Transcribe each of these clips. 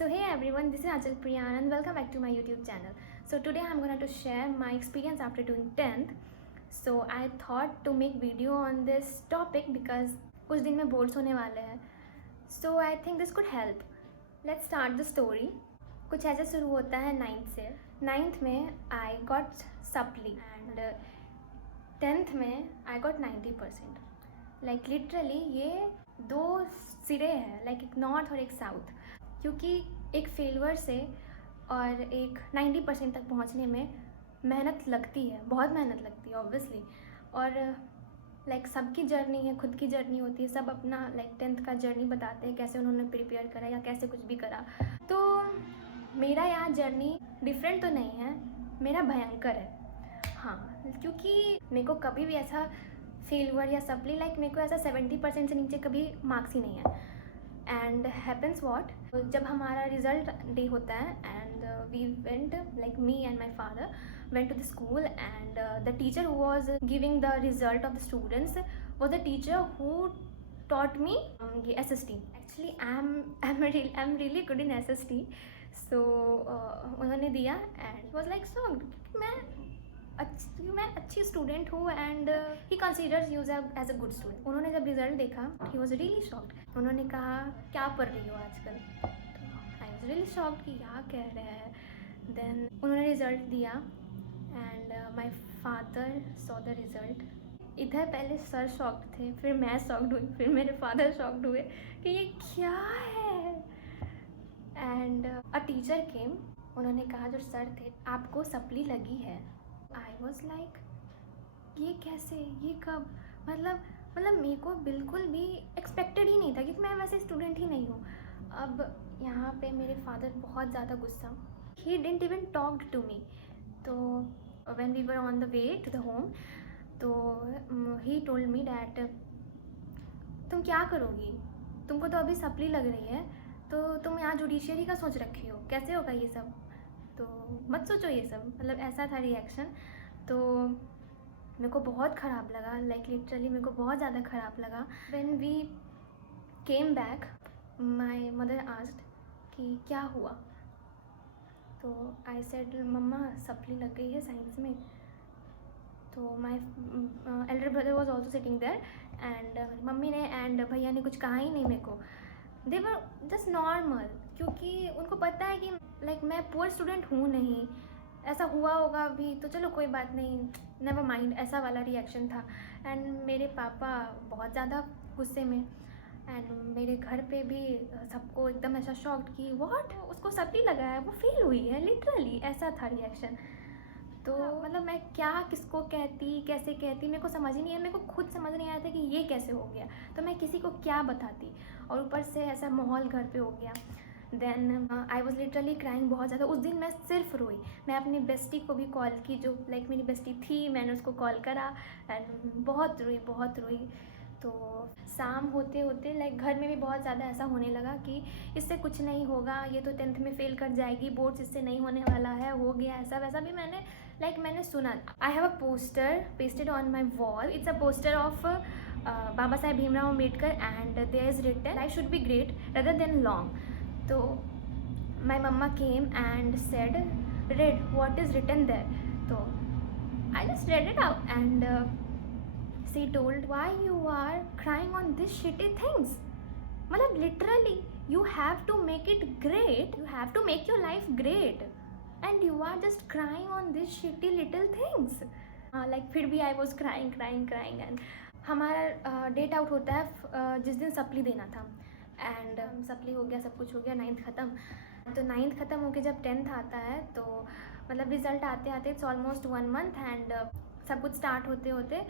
So hey everyone, this is Ajal Priyan and welcome back to my YouTube channel. So today I'm going to share my experience after doing 10th. So I thought to make video on this topic because कुछ दिन में boards होने वाले हैं. So I think this could help. Let's start the story. कुछ ऐसे शुरू होता है 9th से. 9th में I got supply and 10th में I got 90%. Like literally ये दो सिरे हैं, like एक नॉर्थ और एक साउथ. क्योंकि एक फेलियर से और एक 90% तक पहुंचने में मेहनत लगती है, बहुत मेहनत लगती है ऑब्वियसली. और लाइक सबकी जर्नी है, खुद की जर्नी होती है. सब अपना लाइक 10th का जर्नी बताते हैं, कैसे उन्होंने प्रिपेयर करा या कैसे कुछ भी करा. तो मेरा यहाँ जर्नी डिफरेंट तो नहीं है, मेरा भयंकर है. हाँ, क्योंकि मेरे को कभी भी ऐसा फेलियर या सप्ली लाइक मेरे को ऐसा 70% से नीचे कभी मार्क्स ही नहीं है. एंड हैपन्स वॉट, जब हमारा रिजल्ट डे होता है and we went like me and my father went to the school and the teacher who was giving the result of the students was the teacher who taught me SST. Actually I'm really good in SST. So उन्होंने दिया and was like so मैं अच्छी student हूँ and he considers you as a good student. उन्होंने जब result देखा he was really shocked. उन्होंने कहा क्या पढ़ रही हो आजकल. तो आई वॉज रियली शॉक्ड कि क्या कह रहे हैं. देन उन्होंने रिजल्ट दिया and my father saw the result. इधर पहले सर शॉक्ड थे, फिर मैं शॉक्ड हुई, फिर मेरे फादर शॉक्ड हुए कि ये क्या है. And a teacher came. उन्होंने कहा, जो सर थे, आपको सप्ली लगी है. आई वॉज लाइक ये कैसे, ये कब, मतलब मेरे को बिल्कुल भी एक्सपेक्टेड ही नहीं था क्योंकि मैं वैसे स्टूडेंट ही नहीं हूँ. अब यहाँ पे मेरे फादर बहुत ज़्यादा गुस्सा. He didn't even talk to me. तो when we were on the way to the home, तो ही टोल्ड मी डैट तुम क्या करोगी, तुमको तो अभी सप्ली लग रही है, तो तुम यहाँ जुडिशियरी का सोच रखी हो, कैसे होगा ये सब, तो मत सोचो ये सब. मतलब ऐसा था रिएक्शन. तो मेरे को बहुत ख़राब लगा, लाइक लिटरली मेरे को बहुत ज़्यादा ख़राब लगा. When we came back my mother asked कि क्या हुआ. तो आई सेड मम्मा सप्ली लग गई है साइंस में. तो my elder brother was also sitting there and mummy ने एंड भैया ने कुछ कहा ही नहीं मेरे को. दे वर जस्ट नॉर्मल, क्योंकि उनको पता है कि लाइक मैं पुअर स्टूडेंट हूँ नहीं. ऐसा हुआ होगा भी तो चलो कोई बात नहीं, नेवर माइंड, ऐसा वाला रिएक्शन था. एंड मेरे पापा बहुत ज़्यादा गुस्से में एंड मेरे घर पे भी सबको एकदम ऐसा शॉक्ड कि व्हाट, उसको सप्ली लगा है, वो फेल हुई है, लिटरली ऐसा था रिएक्शन. तो मतलब मैं क्या किसको कहती, कैसे कहती, मेरे को समझ ही नहीं है. मेरे को खुद समझ नहीं आया था कि ये कैसे हो गया, तो मैं किसी को क्या बताती. और ऊपर से ऐसा माहौल घर पे हो गया. Then I was literally crying बहुत ज़्यादा. उस दिन मैं सिर्फ रोई. मैं अपनी बेस्टी को भी कॉल की, जो लाइक मेरी बेस्टी थी, मैंने उसको कॉल करा एंड बहुत रोई. तो शाम होते होते लाइक घर में भी बहुत ज़्यादा ऐसा होने लगा कि इससे कुछ नहीं होगा, ये तो 10th में फेल कर जाएगी, बोर्ड्स इससे नहीं होने वाला है, हो गया ऐसा वैसा भी. मैंने सुना. I have a poster pasted on my wall. It's a poster of Baba Saheb Bhimrao Ambedkar and there is written life should be great rather than long. तो my mama came and said, read what is written there. So I just read it out and she told, why you are crying on this shitty things. मतलब literally you have to make it great, you have to make your life great and you are just crying on this shitty little things. Like फिर भी I was crying and हमारा date out होता है जिस दिन supply देना था. And supply हो गया, सब कुछ हो गया, 9th ख़त्म. तो 9th ख़त्म होकर जब 10th आता है तो मतलब रिज़ल्ट आते आते इट्स ऑलमोस्ट 1 मंथ एंड सब कुछ स्टार्ट होते होते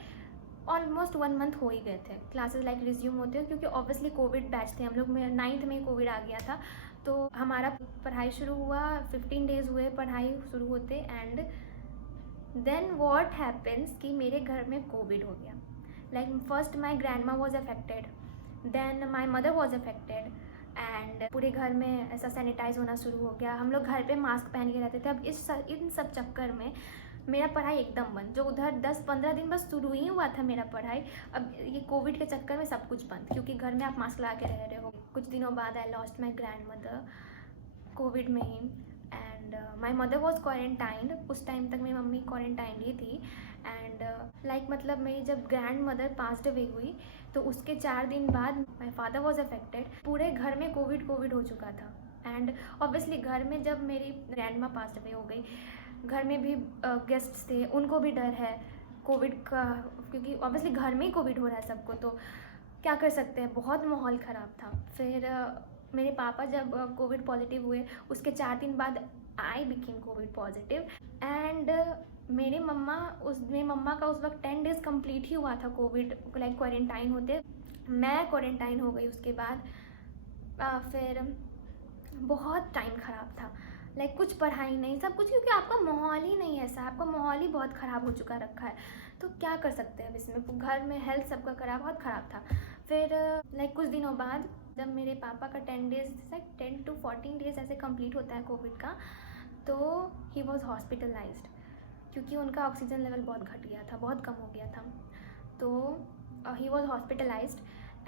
ऑलमोस्ट 1 मंथ हो ही गए थे. क्लासेस लाइक रिज्यूम होते हैं क्योंकि ऑब्वियसली कोविड बैच थे हम लोग में. 9th में कोविड आ गया था. तो हमारा पढ़ाई शुरू हुआ, 15 डेज़ हुए पढ़ाई शुरू होते. एंड देन वॉट हैपन्स कि मेरे घर में कोविड हो गया. Like first my grandma was affected, then my mother was affected and पूरे घर में ऐसा सैनिटाइज होना शुरू हो गया. हम लोग घर पे मास्क पहन के रहते थे. अब इन सब चक्कर में मेरा पढ़ाई एकदम बंद. जो उधर 10-15 दिन बस शुरू ही हुआ था मेरा पढ़ाई, अब ये कोविड के चक्कर में सब कुछ बंद, क्योंकि घर में आप मास्क लगा के रह रहे हो. कुछ दिनों बाद I lost my grandmother covid में ही। And my mother was quarantined, उस टाइम तक मेरी मम्मी क्वारंटाइंड ही थी। एंड मतलब मेरी जब ग्रैंड मदर पास्ड अवे हुई तो उसके 4 दिन बाद माई फादर वॉज अफेक्टेड। पूरे घर में कोविड हो चुका था। एंड ऑब्वियसली घर में जब मेरी ग्रैंड माँ पास्ड अवे हो गई, घर में भी गेस्ट्स थे, उनको भी डर है कोविड का, क्योंकि ऑब्वियसली घर में ही कोविड हो रहा है सबको, तो क्या कर सकते हैं, बहुत माहौल ख़राब था। फिर मेरे पापा जब कोविड पॉजिटिव हुए उसके 4 दिन बाद I became Covid positive. And मेरी मम्मा का उस वक्त 10 डेज़ कंप्लीट ही हुआ था कोविड लाइक क्वारंटाइन होते। मैं क्वारंटाइन हो गई उसके बाद। फिर बहुत टाइम ख़राब था, लाइक कुछ पढ़ाई नहीं, सब कुछ, क्योंकि आपका माहौल ही नहीं ऐसा, आपका माहौल ही बहुत ख़राब हो चुका रखा है, तो क्या कर सकते हैं अब इसमें। घर में हेल्थ सबका बहुत ख़राब था। फिर लाइक कुछ दिनों बाद जब मेरे पापा का 10 डेज़ लाइक 10 to 14 डेज़ ऐसे कंप्लीट होता है कोविड का, तो ही वॉज हॉस्पिटलाइज्ड, क्योंकि उनका ऑक्सीजन लेवल बहुत घट गया था, बहुत कम हो गया था। तो ही वॉज हॉस्पिटलाइज्ड।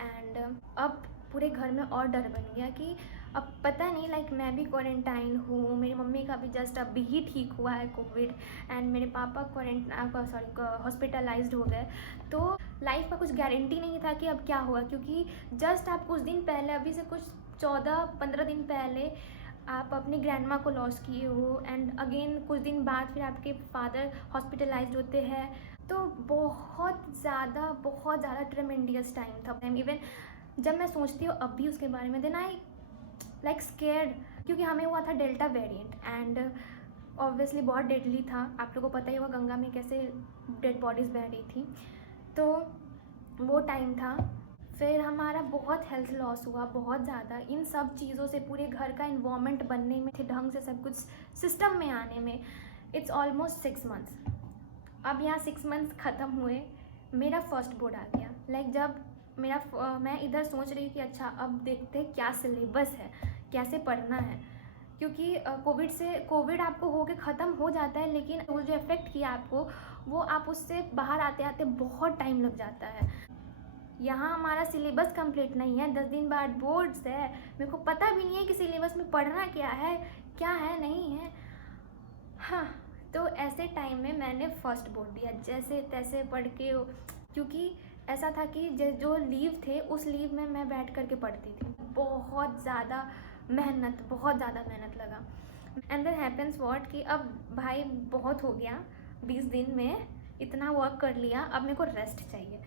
एंड अब पूरे घर में और डर बन गया कि अब पता नहीं, लाइक मैं भी क्वारंटाइन हूँ, मेरी मम्मी का भी जस्ट अभी ही ठीक हुआ है कोविड, एंड मेरे पापा हॉस्पिटलाइज्ड हो गए। तो लाइफ का कुछ गारंटी नहीं था कि अब क्या होगा, क्योंकि जस्ट आप कुछ दिन पहले, अभी से कुछ 14-15 दिन पहले आप अपनी ग्रैंड माँ को लॉस किए हो, एंड अगेन कुछ दिन बाद फिर आपके फादर हॉस्पिटलाइज्ड होते हैं। तो बहुत ज़्यादा ट्रेमेंडियस टाइम था। इवन जब मैं सोचती हूँ अब भी उसके बारे में, देन आई लाइक स्केर्ड, क्योंकि हमें हुआ था डेल्टा वेरिएंट, एंड ऑब्वियसली बहुत डेडली था। आप लोगों को पता ही होगा गंगा में कैसे डेड बॉडीज़ बह रही थी, तो वो टाइम था। फिर हमारा बहुत हेल्थ लॉस हुआ, बहुत ज़्यादा, इन सब चीज़ों से, पूरे घर का इन्वायरमेंट बनने में, ढंग से सब कुछ सिस्टम में आने में, इट्स ऑलमोस्ट 6 मंथ्स। अब यहाँ 6 मंथ्स ख़त्म हुए, मेरा फर्स्ट बोर्ड आ गया। लाइक जब मैं इधर सोच रही कि अच्छा अब देखते हैं क्या सिलेबस है, कैसे पढ़ना है, क्योंकि कोविड आपको हो के ख़त्म हो जाता है, लेकिन वो जो इफ़ेक्ट किया आपको, वो आप उससे बाहर आते आते बहुत टाइम लग जाता है। यहाँ हमारा सिलेबस कंप्लीट नहीं है, 10 दिन बाद बोर्ड्स है, मेरे को पता भी नहीं है कि सिलेबस में पढ़ना क्या है नहीं है। हाँ, तो ऐसे टाइम में मैंने फर्स्ट बोर्ड दिया, जैसे तैसे पढ़ के, क्योंकि ऐसा था कि जो लीव थे उस लीव में मैं बैठ करके पढ़ती थी। बहुत ज़्यादा मेहनत लगा। एंड देन हैपेंस व्हाट कि अब भाई बहुत हो गया, 20 दिन में इतना वर्क कर लिया, अब मेरे को रेस्ट चाहिए।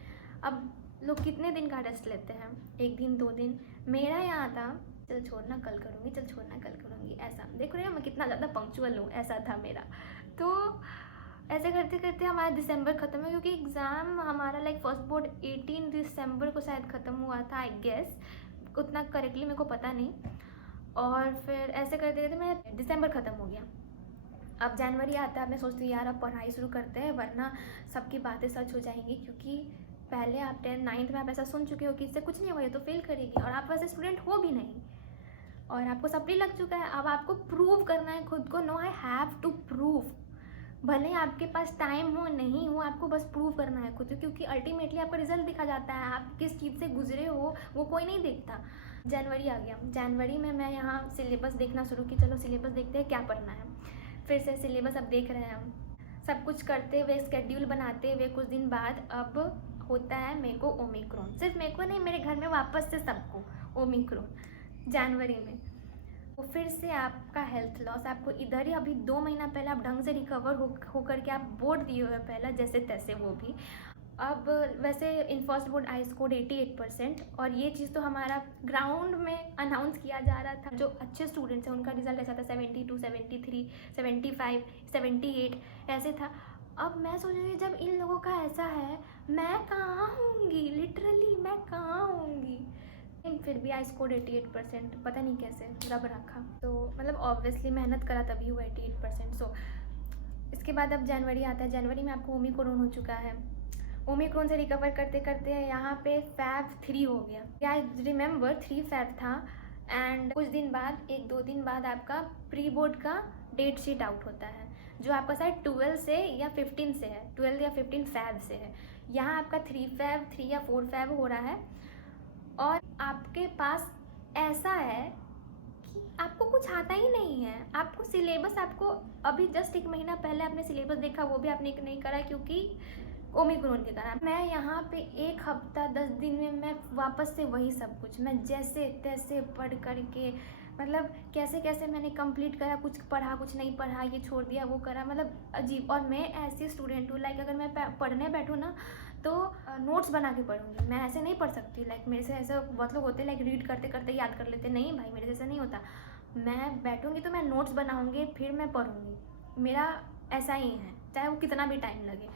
अब लोग कितने दिन का रेस्ट लेते हैं, 1 दिन 2 दिन, मेरा यहाँ था चल छोड़ना कल करूँगी, ऐसा देख रहे हो मैं कितना ज़्यादा पंक्चुअल हूँ, ऐसा था मेरा। तो ऐसे करते करते हमारा दिसंबर ख़त्म है, क्योंकि एग्ज़ाम हमारा लाइक फर्स्ट बोर्ड 18 दिसंबर को शायद ख़त्म हुआ था, आई गेस, उतना करेक्टली मेरे को पता नहीं। और फिर ऐसे करते करते मैं दिसंबर ख़त्म हो गया। अब जनवरी आता है, मैं सोचती हूँ यार अब पढ़ाई शुरू करते हैं, वरना सबकी बातें सच हो जाएंगी, क्योंकि पहले आप 10th 9th में आप ऐसा सुन चुके हो कि इससे कुछ नहीं होगा, ये तो फेल करेगी, और आप वैसे स्टूडेंट हो भी नहीं, और आपको सप्ली लग चुका है। अब आपको प्रूव करना है खुद को, no I have to prove, भले आपके पास टाइम हो नहीं हो, आपको बस प्रूव करना है खुद, क्योंकि अल्टीमेटली आपका रिजल्ट दिखा जाता है, आप किस चीज़ से गुजरे हो वो कोई नहीं देखता। जनवरी आ गया, जनवरी में मैं यहाँ सिलेबस देखना शुरू की, चलो सिलेबस देखते हैं क्या पढ़ना है। फिर से सिलेबस अब देख रहे हैं हम, सब कुछ करते हुए, स्केड्यूल बनाते हुए, कुछ दिन बाद अब होता है मेरे को ओमिक्रॉन, सिर्फ मेरे को नहीं, मेरे घर में वापस से सबको ओमिक्रॉन जनवरी में। तो फिर से आपका हेल्थ लॉस, आपको इधर ही अभी 2 महीना पहले आप ढंग से रिकवर हो करके आप बोर्ड दिए हुए पहला जैसे तैसे, वो भी अब वैसे in first board I scored 88%, और ये चीज़ तो हमारा ग्राउंड में अनाउंस किया जा रहा था, जो अच्छे स्टूडेंट्स हैं उनका रिजल्ट ऐसा था 72, 73, 75, 78 ऐसे था। अब मैं सोच रही हूँ जब इन लोगों का ऐसा है, मैं कहाँ होंगी, लिटरली मैं कहाँ होंगी। फिर भी आई स्कोर्ड 88%, पता नहीं कैसे रब रखा, तो मतलब ऑब्वियसली मेहनत करा तभी हुआ 88%। सो इसके बाद अब जनवरी आता है, जनवरी में आपको ओमिक्रॉन हो चुका है, ओमिक्रॉन से रिकवर करते करते यहाँ पे फैब 3 हो गया, आई रिमेंबर 3 फैब था। एंड कुछ दिन बाद, 1-2 दिन बाद आपका प्री बोर्ड का डेट शीट आउट होता है, जो आपका शायद 12 से या 15 से है, 12 या 15 फैब से है। यहाँ आपका 3 फैब 3 या 4 फैब हो रहा है, और आपके पास ऐसा है कि आपको कुछ आता ही नहीं है, आपको सिलेबस, आपको अभी जस्ट 1 महीना पहले आपने सिलेबस देखा, वो भी आपने नहीं करा क्योंकि ओमिक्रॉन के कारण। मैं यहाँ पे 1 हफ्ता 10 दिन में मैं वापस से वही सब कुछ, मैं जैसे तैसे पढ़ करके, मतलब कैसे कैसे मैंने कंप्लीट करा, कुछ पढ़ा कुछ नहीं पढ़ा, ये छोड़ दिया वो करा, मतलब अजीब। और मैं ऐसी स्टूडेंट हूँ, लाइक अगर मैं पढ़ने बैठूँ ना तो नोट्स बना के पढ़ूँगी, मैं ऐसे नहीं पढ़ सकती। लाइक मेरे से ऐसे बहुत लोग होते हैं लाइक रीड करते करते याद कर लेते, नहीं भाई मेरे जैसे नहीं होता। मैं बैठूँगी तो मैं नोट्स बनाऊँगी फिर मैं पढ़ूँगी, मेरा ऐसा ही है, चाहे वो कितना भी टाइम लगे।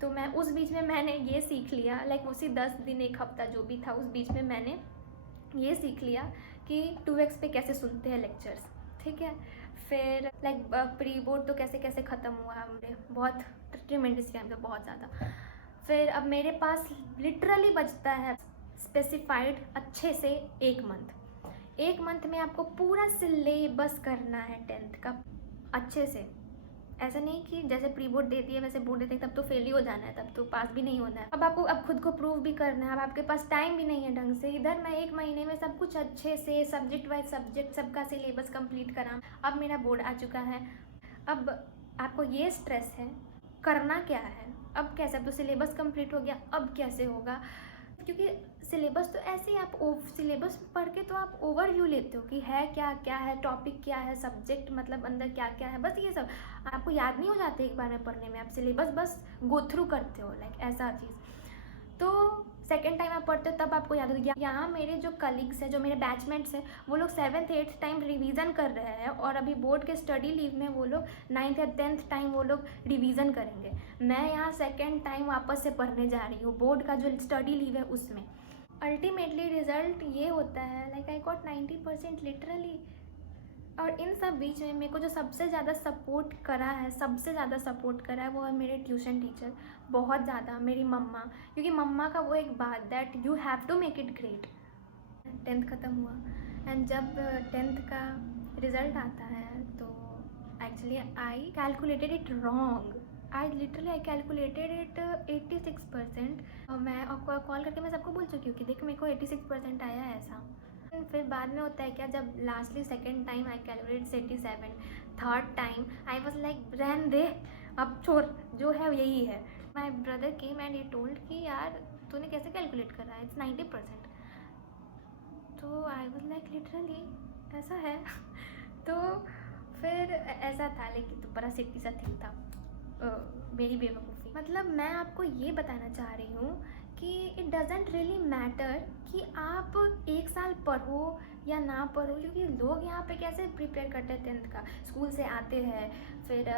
तो मैं उस बीच में मैंने ये सीख लिया, लाइक उसी 10 दिन 1 हफ्ता जो भी था उस बीच में मैंने ये सीख लिया कि 2x पे कैसे सुनते हैं लेक्चर्स, ठीक है। फिर लाइक प्री बोर्ड तो कैसे कैसे ख़त्म हुआ हमने, बहुत ट्रिमेंडस टाइम पे, बहुत ज़्यादा। फिर अब मेरे पास लिटरली बचता है स्पेसिफाइड अच्छे से 1 मंथ। 1 मंथ में आपको पूरा सिलेबस करना है 10th का अच्छे से। ऐसा नहीं कि जैसे प्री बोर्ड दे दिए वैसे बोर्ड देते तब तो फेल ही हो जाना है, तब तो पास भी नहीं होना है। अब आपको अब खुद को प्रूव भी करना है, अब आपके पास टाइम भी नहीं है ढंग से। इधर मैं 1 महीने में सब कुछ अच्छे से सब्जेक्ट वाइज सब्जेक्ट सबका सिलेबस कंप्लीट करा। अब मेरा बोर्ड आ चुका है, अब आपको ये स्ट्रेस है करना क्या है, अब कैसे, अब तो सिलेबस कंप्लीट हो गया, अब कैसे होगा। क्योंकि सिलेबस तो ऐसे ही आप सिलेबस पढ़ के तो आप ओवरव्यू लेते हो कि है क्या क्या है, टॉपिक क्या है, सब्जेक्ट मतलब अंदर क्या क्या है, बस ये सब आपको याद नहीं हो जाते एक बार में पढ़ने में, आप सिलेबस बस गो थ्रू करते हो, लाइक ऐसा चीज़। तो सेकेंड टाइम आप पढ़ते हो तब आपको याद हो। यहाँ मेरे जो कलीग्स हैं, जो मेरे बैचमेट्स हैं, वो लोग 7th 8th टाइम रिवीजन कर रहे हैं, और अभी बोर्ड के स्टडी लीव में वो लोग 9th या 10th टाइम वो लोग रिवीजन करेंगे। मैं यहाँ सेकेंड टाइम वापस से पढ़ने जा रही हूँ बोर्ड का जो स्टडी लीव है उसमें। अल्टीमेटली रिजल्ट ये होता है लाइक आई गॉट 90% लिटरली। और इन सब बीच में मेरे को जो सबसे ज़्यादा सपोर्ट करा है, सबसे ज़्यादा सपोर्ट करा है वो है मेरे ट्यूशन टीचर, बहुत ज़्यादा, मेरी मम्मा। क्योंकि मम्मा का वो एक बात that you have to make it great. 10th ख़त्म हुआ एंड जब 10th का रिज़ल्ट आता है तो actually I calculated it wrong. I calculated it 86%। और मैं कॉल करके मैं सबको बोल चुकी हूँ कि देख मेरे को 86% आया है ऐसा। फिर बाद में होता है क्या, जब lastly second time I calculate 87, third time I was like रहन दे अब छोड़, जो है यही है। My brother came and he told कि यार तूने कैसे कैलकुलेट करा है, इट्स 90%। तो आई वॉज लाइक लिटरली ऐसा है। तो फिर ऐसा था, लेकिन तो बड़ा सिटी सा थिंग था, मेरी बेवकूफ़ी। मतलब मैं आपको ये बताना चाह रही हूँ कि इट डजेंट रियली मैटर कि आप 1 साल पढ़ो या ना पढ़ो, क्योंकि लोग यहाँ पे कैसे प्रिपेयर करते हैं 10th का, स्कूल से आते हैं, फिर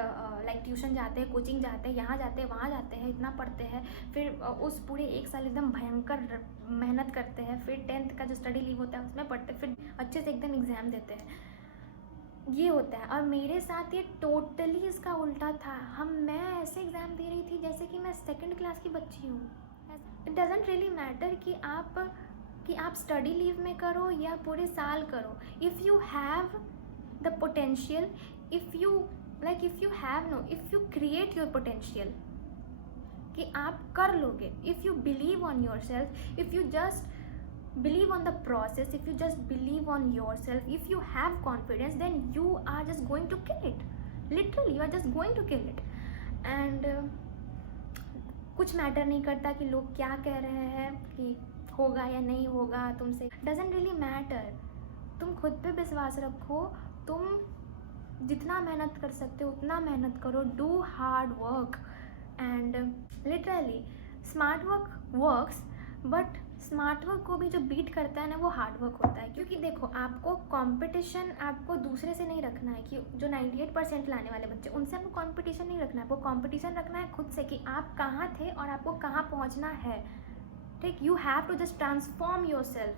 लाइक ट्यूशन जाते हैं, कोचिंग जाते हैं, यहाँ जाते हैं वहाँ जाते हैं, इतना पढ़ते हैं, फिर उस पूरे 1 साल एकदम भयंकर मेहनत करते हैं, फिर 10th का जो स्टडी लीव होता है उसमें पढ़ते हैं, फिर अच्छे से एकदम एग्ज़ाम देते हैं, ये होता है। और मेरे साथ ये टोटली इसका उल्टा था। मैं ऐसे एग्ज़ाम दे रही थी जैसे कि मैं 2nd क्लास की बच्ची हूँ। इट डजेंट रियली मैटर कि आप स्टडी लीव में करो या पूरे साल करो। If you have the potential, if you create your potential कि आप कर लोगे, if you believe on your self, if you just believe on the process, if you just believe on yourself, if you have confidence, then you are just going to kill it. Literally you are just going to kill it. And कुछ matter नहीं करता कि लोग क्या कह रहे हैं कि होगा या नहीं होगा तुमसे, doesn't really matter। तुम खुद पे विश्वास रखो, तुम जितना मेहनत कर सकते हो उतना मेहनत करो, do hard work and literally smart work works, but smart work को भी जो बीट करता है ना वो हार्ड वर्क होता है। क्योंकि देखो आपको कंपटीशन आपको दूसरे से नहीं रखना है कि जो 98% लाने वाले बच्चे, उनसे आपको कंपटीशन नहीं रखना है, आपको कंपटीशन रखना है खुद से कि आप कहाँ थे और आपको कहाँ पहुँचना है, ठीक। You have to just transform yourself.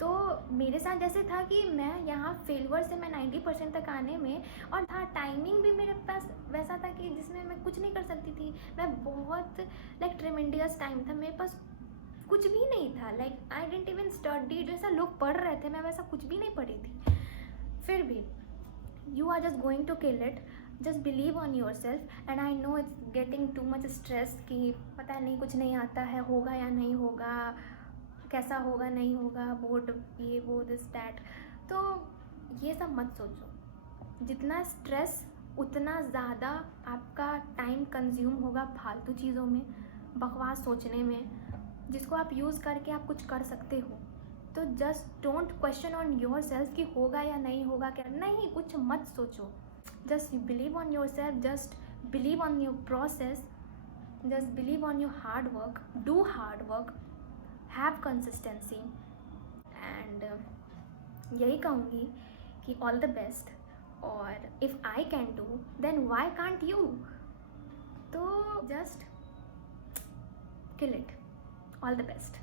तो मेरे साथ जैसे था कि मैं यहाँ फेलवर से मैं 90% तक आने में, और था टाइमिंग भी मेरे पास वैसा था कि जिसमें मैं कुछ नहीं कर सकती थी। मैं बहुत लाइक ट्रेमेंडियस टाइम था, मेरे पास कुछ भी नहीं था, like I didn't even study, जैसा लोग पढ़ रहे थे मैं वैसा कुछ भी नहीं पढ़ी थी। फिर भी you are just going to kill it, just believe on yourself. And I know it's getting too much stress कि पता नहीं कुछ नहीं आता है, होगा या नहीं होगा, कैसा होगा नहीं होगा, बोर्ड ये वो दिस दैट। तो ये सब मत सोचो। जितना स्ट्रेस उतना ज़्यादा आपका टाइम कंज्यूम होगा फालतू चीज़ों में, बकवास सोचने में, जिसको आप यूज़ करके आप कुछ कर सकते हो। तो just don't question on your self कि होगा या नहीं होगा, क्या नहीं, कुछ मत सोचो। Just believe on yourself, just believe on your process, just believe on your hard work, do hard work, have consistency. And यही कहूँगी कि ऑल द बेस्ट, और if I can do then why can't you. तो just kill it. All the best.